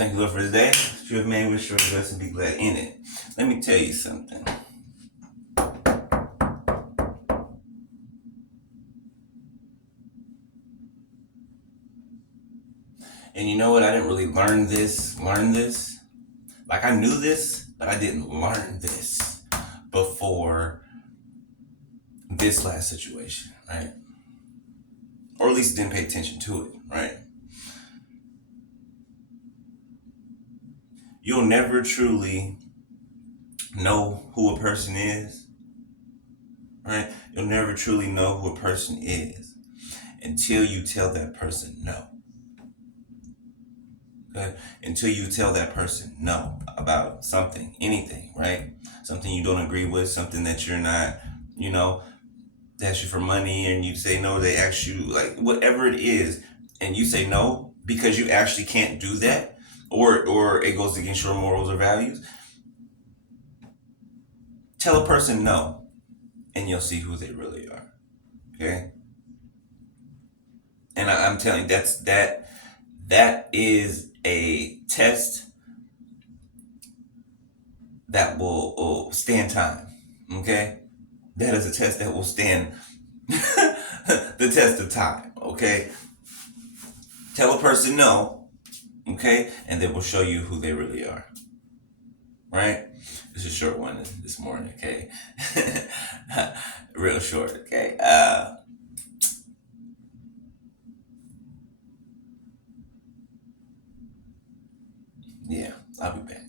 Thank you, Lord, for this day. You have made, wish you blessed and be glad in it. Let me tell you something. And you know what? I didn't really learn this. Like I knew this, but I didn't learn this before this last situation, right? Or at least didn't pay attention to it, right? You'll never truly know who a person is, right? You'll never truly know who a person is until you tell that person no. Okay? Until you tell that person no about something, anything, right? Something you don't agree with, something that you're not, you know, they ask you for money and you say no, they ask you like whatever it is, and you say no because you actually can't do that, or it goes against your morals or values. Tell a person no, and you'll see who they really are. Okay, and I'm telling you, that is a test that will stand time. Okay, that is a test that will stand the test of time. Okay, tell a person no. Okay, and they will show you who they really are. Right? It's a short one this morning. Okay, real short. Okay. Yeah, I'll be back.